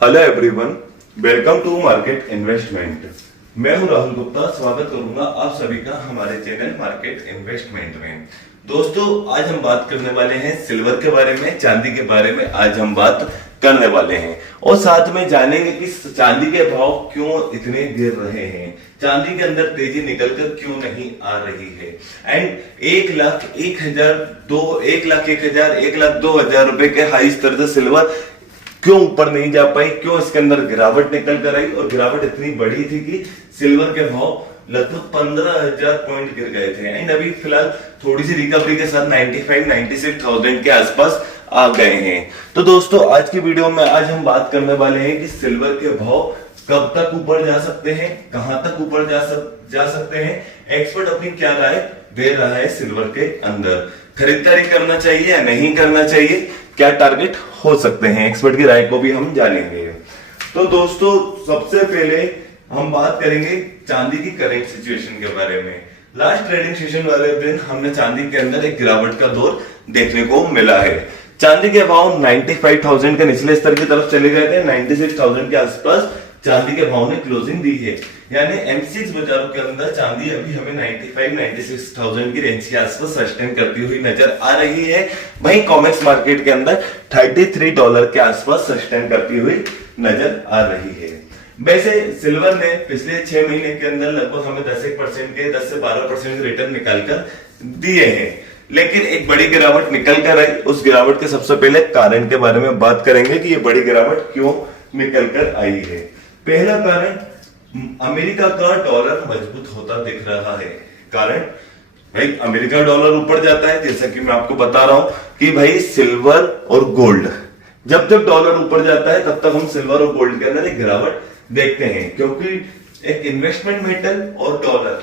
Hello everyone, welcome to market investment. मैं हूं राहुल गुप्ता। स्वागत करूंगा आप सभी का हमारे चैनल मार्केट इन्वेस्टमेंट में। दोस्तों, आज हम बात करने वाले हैं सिल्वर के बारे में, चांदी के बारे में आज हम बात करने वाले हैं और साथ में जानेंगे कि चांदी के भाव क्यों इतने गिर रहे हैं, चांदी के अंदर तेजी निकलकर क्यों नहीं आ रही है एंड 1,01,000 रुपए के हाई स्तर से सिल्वर क्यों ऊपर नहीं जा पाई, क्यों इसके अंदर गिरावट निकल कर आई और गिरावट इतनी बड़ी थी कि सिल्वर के भाव लगभग 15,000 पॉइंट गिर गए थे एंड अभी फिलहाल थोड़ी सी रिकवरी के साथ 95-96,000 के आसपास आ गए हैं। तो दोस्तों, आज की वीडियो में आज हम बात करने वाले हैं कि सिल्वर के भाव कब तक ऊपर जा सकते हैं, कहां तक ऊपर जा सकते हैं, एक्सपर्ट अपनी क्या राय दे रहा है सिल्वर के अंदर, खरीदारी करना चाहिए या नहीं करना चाहिए, क्या टारगेट हो सकते हैं, एक्सपर्ट की राय को भी हम जानेंगे। तो दोस्तों, सबसे पहले हम बात करेंगे चांदी की करंट सिचुएशन के बारे में। लास्ट ट्रेडिंग सेशन वाले दिन हमने चांदी के अंदर एक गिरावट का दौर देखने को मिला है। चांदी के भाव 95,000 के निचले स्तर की तरफ चले गए थे, 96,000 के आसपास चांदी के भाव ने क्लोजिंग दी है, यानी एमसीएक्स बाजारों के अंदर चांदी अभी हमें 95-96,000 की रेंज के आसपास सस्टेन करती हुई नजर आ रही है। वहीं कॉमेक्स मार्केट के अंदर $33 के आसपास सस्टेन करती हुई नजर आ रही है। वैसे सिल्वर ने पिछले 6 महीने के अंदर लगभग हमें 10 से 12% रिटर्न निकालकर दिए हैं, लेकिन एक बड़ी गिरावट निकल कर आई। उस गिरावट के सबसे पहले कारण के बारे में बात करेंगे कि ये बड़ी गिरावट क्यों निकल कर आई है। पहला कारण, अमेरिका का डॉलर मजबूत होता दिख रहा है। कारण भाई, अमेरिका डॉलर ऊपर जाता है, जैसा कि मैं आपको बता रहा हूं कि भाई सिल्वर और गोल्ड, जब जब डॉलर ऊपर जाता है तब तक हम सिल्वर और गोल्ड के अंदर एक गिरावट देखते हैं, क्योंकि एक इन्वेस्टमेंट मेटल और डॉलर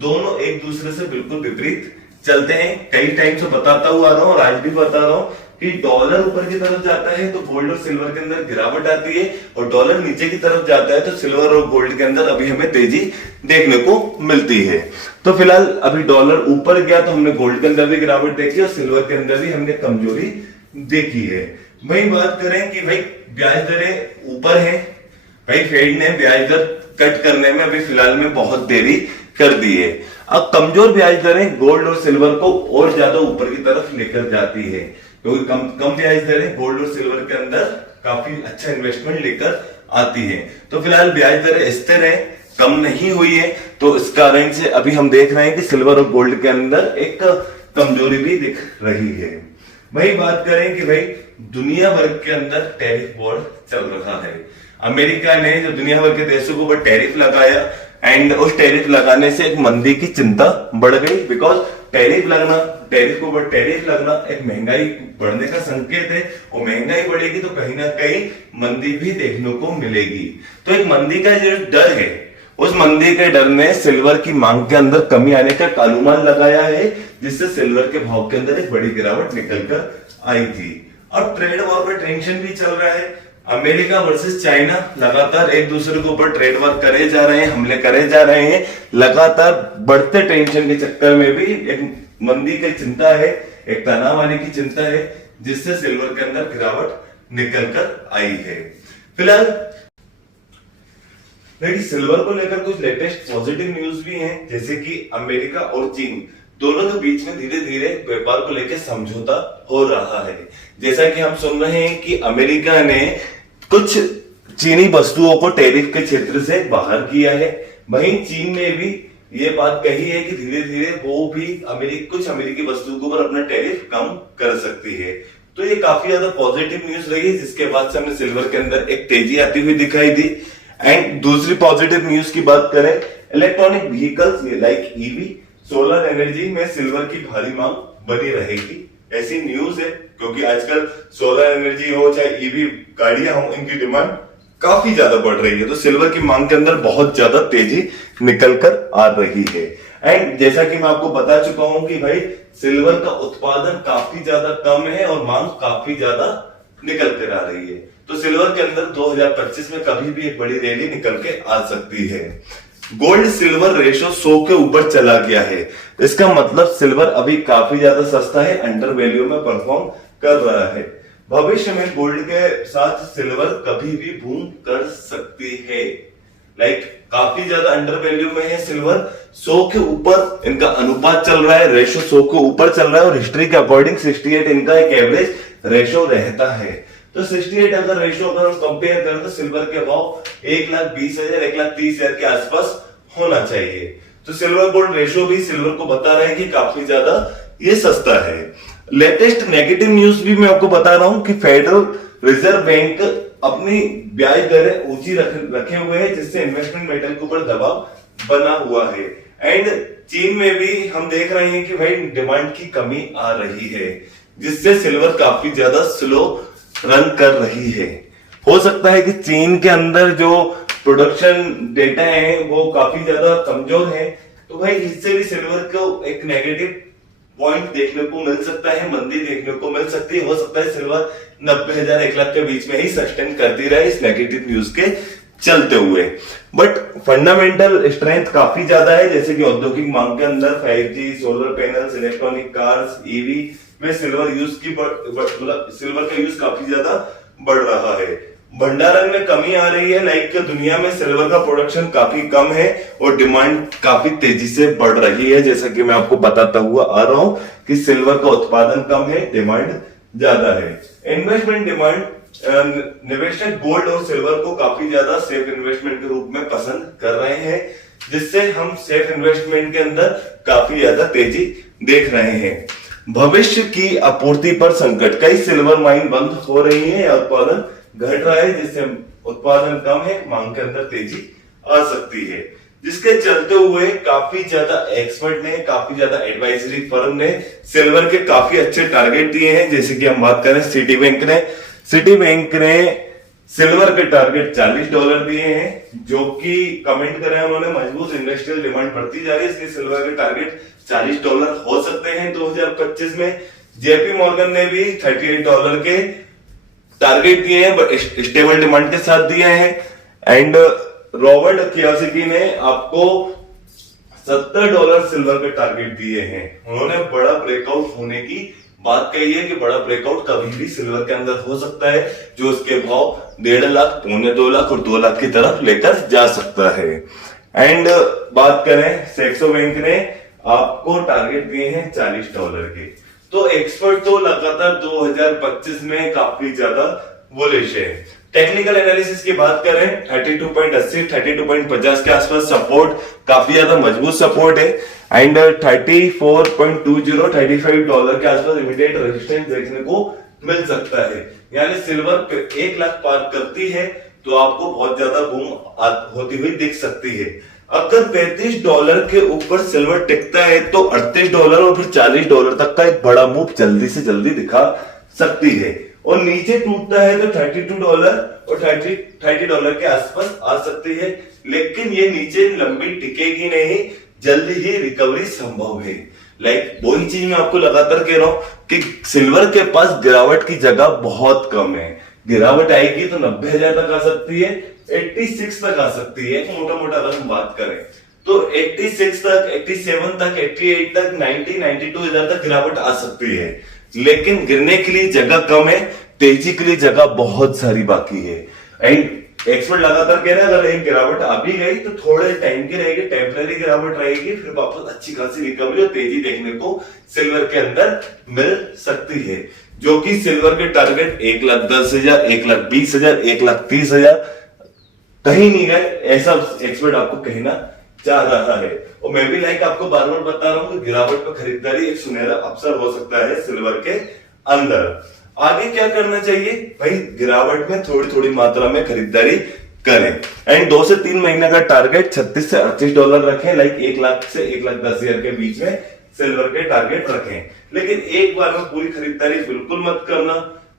दोनों एक दूसरे से बिल्कुल विपरीत चलते हैं। कई टाइम से बताता हुआ आ रहा हूं और आज भी बता रहा हूं कि डॉलर ऊपर की तरफ जाता है तो गोल्ड और सिल्वर के अंदर गिरावट आती है, और डॉलर नीचे की तरफ जाता है तो सिल्वर और गोल्ड के अंदर अभी हमें तेजी देखने को मिलती है। तो फिलहाल अभी डॉलर ऊपर गया तो हमने गोल्ड के अंदर भी गिरावट देखी और सिल्वर के अंदर भी हमने कमजोरी देखी है। वही बात करें कि भाई ब्याज दरें ऊपर है, भाई फेड ने ब्याज दर कट करने में अभी फिलहाल में बहुत देरी कर दी है। अब कमजोर ब्याज दरें गोल्ड और सिल्वर को और ज्यादा ऊपर की तरफ लेकर जाती है, क्योंकि कम ब्याज दरें गोल्ड और सिल्वर के अंदर काफी अच्छा इन्वेस्टमेंट लेकर आती है। तो फिलहाल ब्याज दरें स्थिर है, कम नहीं हुई है, तो इस कारण से अभी हम देख रहे हैं कि सिल्वर और गोल्ड के अंदर एक कमजोरी भी दिख रही है। वही बात करें कि भाई दुनिया भर के अंदर टैरिफ वॉर चल रहा है। अमेरिका ने जो दुनिया भर के देशों के ऊपर टैरिफ लगाया एंड उस टैरिफ लगाने से एक मंदी की चिंता बढ़ गई, बिकॉज टैरिफ के ऊपर टैरिफ लगना एक महंगाई बढ़ने का संकेत है, और महंगाई बढ़ेगी तो कहीं ना कहीं मंदी भी देखने को मिलेगी। तो एक मंदी का जो डर है, उस मंदी के डर ने सिल्वर की मांग के अंदर कमी आने का अनुमान लगाया है, जिससे सिल्वर के भाव के अंदर एक बड़ी गिरावट निकल कर आई थी। अब ट्रेड वॉर पर टेंशन भी चल रहा है। अमेरिका वर्सेस चाइना लगातार एक दूसरे के ऊपर ट्रेड वॉर करे जा रहे हैं, हमले करे जा रहे हैं। लगातार बढ़ते टेंशन के चक्कर में भी एक मंदी की चिंता है, एक तनाव आने की चिंता है, जिससे सिल्वर के अंदर गिरावट निकल कर आई है। फिलहाल लेकिन सिल्वर को लेकर कुछ लेटेस्ट पॉजिटिव न्यूज भी हैं, जैसे कि अमेरिका और चीन दोनों के बीच में धीरे धीरे व्यापार को लेकर समझौता हो रहा है। जैसा कि हम सुन रहे हैं कि अमेरिका ने कुछ चीनी वस्तुओं को टैरिफ के क्षेत्र से बाहर किया है, वहीं चीन ने भी ये बात कही है कि धीरे धीरे वो भी कुछ अमेरिकी वस्तुओं के ऊपर अपना टैरिफ कम कर सकती है। तो ये काफी ज्यादा पॉजिटिव न्यूज रही है, जिसके बाद से हमें सिल्वर के अंदर एक तेजी आती हुई दिखाई दी। एंड दूसरी पॉजिटिव न्यूज की बात करें, electronic vehicles like EV, solar energy में सिल्वर की भारी मांग बनी रहेगी, ऐसी न्यूज है, क्योंकि आजकल सोलर एनर्जी हो चाहे ईवी गाड़ियां हो, इनकी डिमांड काफी ज्यादा बढ़ रही है। तो सिल्वर की मांग के अंदर बहुत ज्यादा तेजी निकल कर आ रही है। एंड जैसा कि मैं आपको बता चुका हूं कि भाई सिल्वर का उत्पादन काफी ज्यादा कम है और मांग काफी ज्यादा निकल कर आ रही है। तो सिल्वर के अंदर 2025 में कभी भी एक बड़ी रैली निकल के आ सकती है। गोल्ड सिल्वर रेशो 100 के ऊपर चला गया है, इसका मतलब सिल्वर अभी काफी ज्यादा सस्ता है, अंडर वैल्यू में परफॉर्म कर रहा है। भविष्य में गोल्ड के साथ सिल्वर कभी भी बूम कर सकती है। काफी ज्यादा अंडर वैल्यू में है सिल्वर। 100 के ऊपर इनका अनुपात चल रहा है, रेशो 100 के ऊपर चल रहा है, और हिस्ट्री के अकॉर्डिंग 68 इनका एक एवरेज रेशो रहता है। तो 68 अगर रेशो अगर हम कंपेयर करें तो सिल्वर के भाव 1,20,000 1,30,000 के आसपास होना चाहिए। तो सिल्वर गोल्ड रेशो भी सिल्वर को बता रहा है कि काफी ज्यादा ये सस्ता है। लेटेस्ट नेगेटिव न्यूज भी मैं आपको बता रहा हूं कि फेडरल रिजर्व बैंक अपनी ब्याज दरें ऊंची रखे हुए हैं, जिससे इन्वेस्टमेंट मेटल के ऊपर दबाव बना हुआ है। एंड चीन में भी हम देख रहे हैं कि भाई डिमांड की कमी आ रही है, जिससे सिल्वर काफी ज्यादा स्लो रन कर रही है। हो सकता है कि चीन के अंदर जो प्रोडक्शन डेटा है वो काफी ज्यादा कमजोर है, तो भाई इससे भी सिल्वर को एक नेगेटिव पॉइंट देखने को मिल सकता है, मंदी देखने को मिल सकती है। हो सकता है सिल्वर 90,000 1,00,000 के बीच में ही सस्टेन करती रहे इस नेगेटिव न्यूज के चलते हुए। बट फंडामेंटल स्ट्रेंथ काफी ज्यादा है, जैसे कि औद्योगिक मांग के अंदर 5G, solar panels, electronic cars, EV में सिल्वर का यूज काफी ज्यादा बढ़ रहा है। भंडारण में कमी आ रही है, दुनिया में सिल्वर का प्रोडक्शन काफी कम है और डिमांड काफी तेजी से बढ़ रही है। जैसा कि मैं आपको बताता हुआ आ रहा हूं कि सिल्वर का उत्पादन कम है, डिमांड ज्यादा है। इन्वेस्टमेंट डिमांड निवेशक गोल्ड और सिल्वर को काफी ज्यादा सेफ इन्वेस्टमेंट के रूप में पसंद कर रहे हैं, जिससे हम सेफ इन्वेस्टमेंट के अंदर काफी ज्यादा तेजी देख रहे हैं। भविष्य की आपूर्ति पर संकट, कई सिल्वर माइन बंद हो रही है या उत्पादन घट रहा है, जिससे उत्पादन कम है, मांग के अंदर तेजी आ सकती है, जिसके चलते हुए काफी ज्यादा एक्सपर्ट ने, काफी ज्यादा एडवाइजरी फर्म ने सिल्वर के काफी अच्छे टारगेट दिए हैं। जैसे कि हम बात करें सिटी बैंक ने सिल्वर के टारगेट $40 दिए हैं, जो कि कमेंट करें उन्होंने, मजबूत इंडस्ट्रियल डिमांड बढ़ती जा रही है, इसलिए सिल्वर के टारगेट $40 हो सकते हैं 2025 में। जेपी मॉर्गन ने भी $38 के टारगेट दिए हैं, बट स्टेबल डिमांड के साथ दिए हैं। एंड रॉबर्ट कियोसाकी ने आपको $70 सिल्वर के टारगेट दिए हैं। उन्होंने बड़ा ब्रेकआउट होने की बात कही है कि बड़ा ब्रेकआउट कभी भी सिल्वर के अंदर हो सकता है, जो उसके भाव 1.5 लाख, 2.25 लाख और 2 लाख की तरफ लेकर जा सकता है। एंड बात करें सेक्सो बैंक ने आपको टारगेट दिए हैं $40 के। तो एक्सपर्ट तो लगातार 2025 में काफी ज्यादा बुलिश है। टेक्निकल एनालिसिस की बात करें 32.80 32.50 के आसपास सपोर्ट काफी ज्यादा मजबूत सपोर्ट है। एंड 34.20 $35 के आसपास इमीडिएट रेजिस्टेंस देखने को मिल सकता है। यानी सिल्वर 1 लाख पार करती है तो आपको बहुत ज्यादा बूम होती हुई दिख सकती है। अगर $35 के ऊपर सिल्वर टिकता है तो $38 और फिर $40 तक का एक बड़ा मूव जल्दी से जल्दी दिखा सकती है, और नीचे टूटता है तो $32 और $30 के आसपास आ सकती है। लेकिन ये नीचे लंबी टिकेगी नहीं, जल्दी ही रिकवरी संभव है। वही चीज मैं आपको लगातार कह रहा हूं कि सिल्वर के पास गिरावट की जगह बहुत कम है। गिरावट आएगी तो 90,000 तक आ सकती है, 86 तक आ सकती है मोटा मोटा अगर हम बात करें तो 86 तक, 87 तक, 88 तक, 90, 92,000 तक गिरावट आ सकती है। लेकिन गिरने के लिए जगह कम है, तेजी के लिए जगह बहुत सारी बाकी है। एंड एक्सपर्ट लगातार कह रहे हैं अगर एक गिरावट आ भी गई तो थोड़े टाइम की रहेगी, टेम्पररी गिरावट रहेगी, फिर वापस अच्छी खासी रिकवरी और तेजी देखने को सिल्वर के अंदर मिल सकती है, जो कि सिल्वर के टारगेट 1,10,000, 1,20,000, 1,30,000 कहीं नहीं गए, ऐसा एक्सपर्ट आपको कहना चाह रहा है। और मैं भी आपको बार बार बता रहा हूं कि गिरावट पर खरीदारी एक सुनहरा अवसर हो सकता है सिल्वर के अंदर। आगे क्या करना चाहिए भाई, गिरावट में थोड़ी थोड़ी मात्रा में खरीदारी करें। एंड 2 से 3 महीने का टारगेट $36 से $38 रखें, 1 लाख से 1,10,000 के बीच में सिल्वर के टारगेट रखें। लेकिन एक बार में पूरी खरीदारी बिल्कुल मत करना,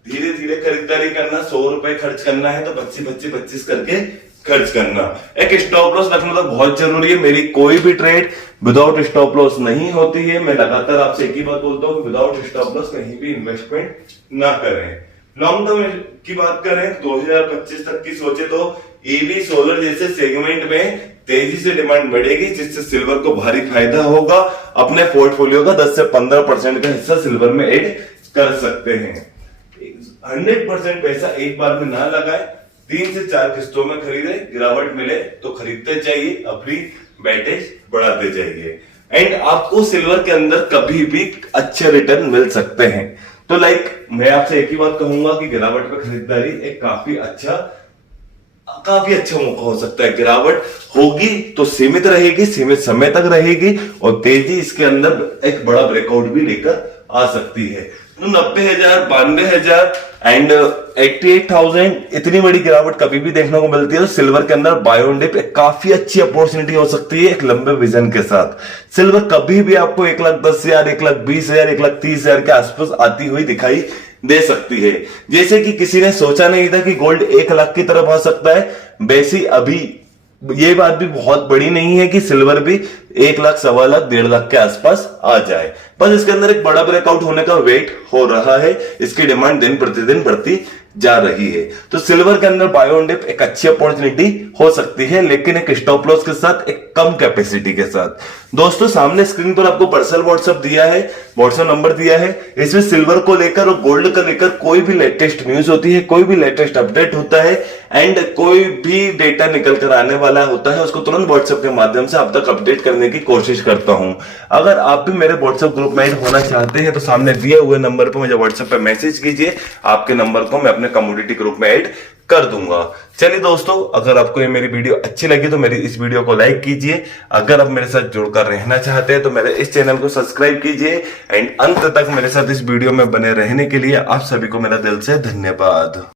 धीरे धीरे खरीदारी करना। ₹100 खर्च करना है तो 25 करके खर्च करना। एक स्टॉप लॉस रखना तो बहुत जरूरी है। मेरी कोई भी ट्रेड विदाउट स्टॉप लॉस नहीं होती है। मैं लगातार आपसे एक ही बात बोलता हूँ, विदाउट स्टॉप लॉस कहीं भी इन्वेस्टमेंट ना करें। लॉन्ग टर्म की बात करें 2025 तक की सोचे तो ईवी, सोलर जैसे सेगमेंट में तेजी से डिमांड बढ़ेगी, जिससे सिल्वर को भारी फायदा होगा। अपने पोर्टफोलियो का 10 से 15% का हिस्सा सिल्वर में ऐड कर सकते हैं। 100% पैसा एक बार में ना लगाए, 3 से 4 किस्तों में खरीदे, गिरावट मिले तो खरीदते चाहिए, अपनी वेटेज बढ़ाते चाहिए। एंड आपको सिल्वर के अंदर कभी भी अच्छे रिटर्न मिल सकते हैं। तो मैं आपसे एक ही बात कहूंगा कि गिरावट पे खरीदारी एक काफी अच्छा मौका हो सकता है। गिरावट होगी तो सीमित रहेगी, सीमित समय तक रहेगी, और तेजी इसके अंदर एक बड़ा ब्रेकआउट भी लेकर आ सकती है। तो 90,000, 92,000 एंड 88,000 इतनी बड़ी गिरावट कभी भी देखने को मिलती है। तो सिल्वर के अंदर बाय ऑन डिप एक काफी अच्छी अपॉर्चुनिटी हो सकती है एक लंबे विजन के साथ। सिल्वर कभी भी आपको 1,10,000, 1,20,000, 1,30,000 के आसपास आती हुई दिखाई दे सकती है। जैसे कि किसी ने सोचा नहीं था कि गोल्ड 1 लाख की तरफ आ सकता है, वैसे अभी ये बात भी बहुत बड़ी नहीं है कि सिल्वर भी 1 लाख, 1.25 लाख, 1.5 लाख के आसपास आ जाए। बस इसके अंदर एक बड़ा ब्रेकआउट होने का वेट हो रहा है। इसकी डिमांड दिन प्रतिदिन बढ़ती जा रही है। तो सिल्वर के अंदर बाय ऑन डिप एक अच्छी अपॉर्चुनिटी हो सकती है, लेकिन एक स्टॉप लॉस के साथ, एक कम कैपेसिटी के साथ। दोस्तों, सामने स्क्रीन पर आपको पर्सनल व्हाट्सएप दिया है, व्हाट्सएप नंबर दिया है। इसमें सिल्वर को लेकर और गोल्ड को लेकर कोई भी लेटेस्ट न्यूज होती है, कोई भी लेटेस्ट अपडेट होता है, एंड कोई भी डेटा निकल कर आने वाला होता है, उसको तुरंत व्हाट्सएप के माध्यम से आप तक अपडेट करने की कोशिश करता हूं। अगर आप भी मेरे व्हाट्सएप ग्रुप में ऐड होना चाहते हैं तो सामने दिए हुए नंबर पर मुझे व्हाट्सएप पे मैसेज कीजिए, आपके नंबर को मैं अपने कमोडिटी ग्रुप में ऐड कर दूंगा। चलिए दोस्तों, अगर आपको ये मेरी वीडियो अच्छी लगी तो मेरी इस वीडियो को लाइक कीजिए। अगर आप मेरे साथ जुड़कर रहना चाहते हैं तो मेरे इस चैनल को सब्सक्राइब कीजिए, एंड अंत तक मेरे साथ इस वीडियो में बने रहने के लिए आप सभी को मेरा दिल से धन्यवाद।